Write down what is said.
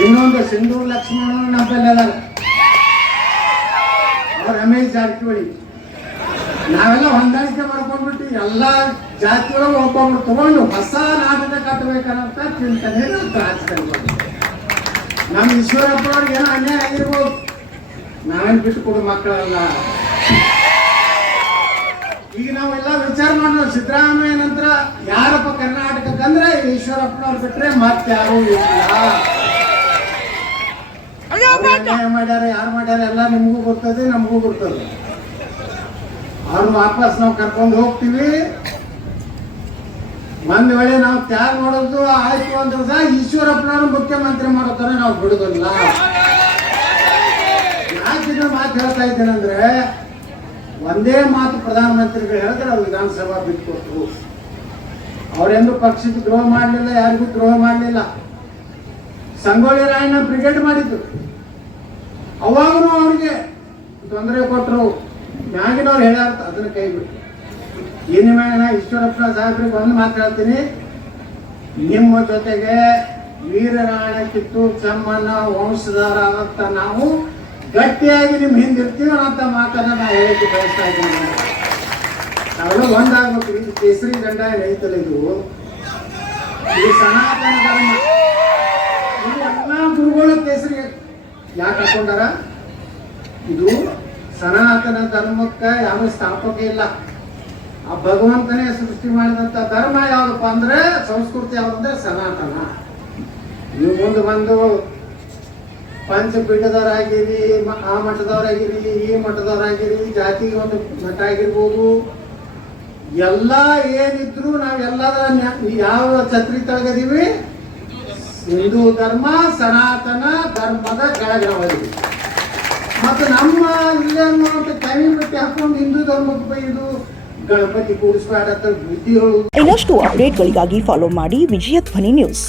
ಇನ್ನೊಂದು ಸಿಂಧೂರು ಲಕ್ಷ್ಮಣ ನಮ್ಮಲ್ಲಿ ಅದ, ಅವ್ರ ರಮೇಶ್ ಜಾರಕಿಹೊಳಿ. ನಾವೆಲ್ಲ ಹೊಂದಾಣಿಕೆ ಮಾಡ್ಕೊಂಡ್ಬಿಟ್ಟು ಎಲ್ಲ ಜಾತಿಯೊಳಗೆ ಒಬ್ಬೊಬ್ರು ತಗೊಂಡು ಹೊಸ ನಾಟಕ ಕಟ್ಟಬೇಕನ್ನಂತ ಚಿಂತನೆ ರಾಜಕಾರಣ. ನಮ್ಮ ಈಶ್ವರಪ್ಪ ಅವ್ರಿಗೆ ಏನೋ ಅನ್ಯಾಯ ಆಗಿರ್ಬೋದು, ನಾವೇನು ಬಿಟ್ಟು ಕೊಡೋ ಮಕ್ಕಳಲ್ಲ. ಈಗ ನಾವೆಲ್ಲ ವಿಚಾರ ಮಾಡೋಣ, ಸಿದ್ದರಾಮಯ್ಯ ನಂತರ ಯಾರಪ್ಪ ಕರ್ನಾಟಕಕ್ಕಂದ್ರೆ ಈಶ್ವರಪ್ಪನವ್ರು ಬಿಟ್ರೆ ಮತ್ತಾರು ಇಲ್ಲ. ಅನ್ಯಾಯ ಮಾಡ್ಯಾರ, ಯಾರು ಮಾಡ್ಯಾರ ಎಲ್ಲ ನಿಮಗೂ ಗೊತ್ತದೆ, ನಮಗೂ ಗೊತ್ತದೆ. ಅವ್ರು ವಾಪಸ್ ನಾವು ಕರ್ಕೊಂಡು ಹೋಗ್ತೀವಿ. ಒಂದ್ ವೇಳೆ ನಾವು ತ್ಯಾಗ ಮಾಡೋದು ಆಯ್ತು ಅಂದ್ರೆ ಸಹ ಈಶ್ವರಪ್ಪನವ್ರು ಮುಖ್ಯಮಂತ್ರಿ ಮಾಡೋತರ ನಾವು ಬಿಡುದಿಲ್ಲ. ಯಾಕಿನ್ನ ಮಾತು ಹೇಳ್ತಾ ಇದ್ದೇನೆಂದ್ರೆ, ಒಂದೇ ಮಾತು ಪ್ರಧಾನಮಂತ್ರಿಗಳು ಹೇಳಿದ್ರೆ ಅವ್ರು ವಿಧಾನಸಭಾ ಬಿಟ್ಕೊಟ್ರು. ಅವರೆಂದು ಪಕ್ಷಕ್ಕೆ ದ್ರೋಹ ಮಾಡಲಿಲ್ಲ, ಯಾರಿಗೂ ದ್ರೋಹ ಮಾಡಲಿಲ್ಲ. ಸಂಗೊಳ್ಳಿ ರಾಯಣ್ಣ ಬ್ರಿಗೇಡ್ ಮಾಡಿದ್ರು, ಅವಾಗೂ ಅವ್ರಿಗೆ ತೊಂದರೆ ಕೊಟ್ಟರು. ಮ್ಯಾಗಿನವ್ರು ಹೇಳ್ಯಾರ, ಅದನ್ನ ಕೈ ಬಿಟ್ಟು. ಇನ್ನು ಮೇಲೆ ನಾ ಈಶ್ವರಪ್ಪ ಸಾಹೇಬ್ರಿಗೆ ಒಂದು ಮಾತು ಹೇಳ್ತೀನಿ, ನಿಮ್ಮ ಜೊತೆಗೆ ವೀರರಾಣ ಕಿತ್ತೂರು ಚೆಮ್ಮಣ್ಣ ವಂಶಧಾರ ಅಂತ ನಾವು ಗಟ್ಟಿಯಾಗಿ ನಿಮ್ಮ ಹಿಂದಿರ್ತೀವಿ ಅಂತ ಮಾತನ್ನ ನಾವು ಹೇಳಕ್ಕೆ ಬಯಸ್ತಾ ಇದ್ದೀನಿ. ನಾವೆಲ್ಲ ಒಂದಾಗ್ಬೇಕು. ಇದು ಕೇಸರಿ ದಂಡ ಏನೈತಲ್ಲ, ಇದು ಸನಾತನ ಧರ್ಮ. ಇದು ಎಲ್ಲ ಗುರುಗಳು ಕೇಸರಿ ಯಾಕೆ ಹಾಕೊಂಡಾರ? ಇದು ಸನಾತನ ಧರ್ಮಕ್ಕೆ ಯಾವ ಸ್ಥಾಪಕ ಇಲ್ಲ. ಆ ಭಗವಂತನೇ ಸೃಷ್ಟಿ ಮಾಡಿದಂತ ಧರ್ಮ ಯಾವ್ದಪ್ಪ ಅಂದ್ರೆ, ಸಂಸ್ಕೃತಿ ಯಾವ್ದಂದ್ರೆ ಸನಾತನ. ನೀವು ಮುಂದೆ ಬಂದು ಪಂಚಪೀಠದವರಾಗಿರಿ, ಆ ಮಠದವರಾಗಿರಿ, ಈ ಮಠದವರಾಗಿರಿ, ಜಾತಿಗೆ ಒಂದು ಮಠ ಆಗಿರ್ಬೋದು, ಎಲ್ಲ ಏನಿದ್ರು ನಾವೆಲ್ಲದ ಯಾವ ಛತ್ರಿ ತಳಗದೀವಿ? ಹಿಂದೂ ಧರ್ಮ, ಸನಾತನ ಧರ್ಮದ ಕೆಳಗೆ ನಾವಿದ್ದೀವಿ. ಮತ್ತು ನಮ್ಮ ಇಲ್ಲೇ ಕವಿ ಬಿಟ್ಟು ಹಾಕೊಂಡು ಹಿಂದೂ ಧರ್ಮಕ್ಕೆ ಬೈದು ಗಣಪತಿ ಕೂಡಿಸ್ಬೇಡ ಅಂತ ಬುದ್ಧಿ ಹೇಳುದು. ಇನ್ನಷ್ಟು ಅಪ್ಡೇಟ್ಗಳಿಗಾಗಿ ಫಾಲೋ ಮಾಡಿ ವಿಜಯ ಧ್ವನಿ ನ್ಯೂಸ್.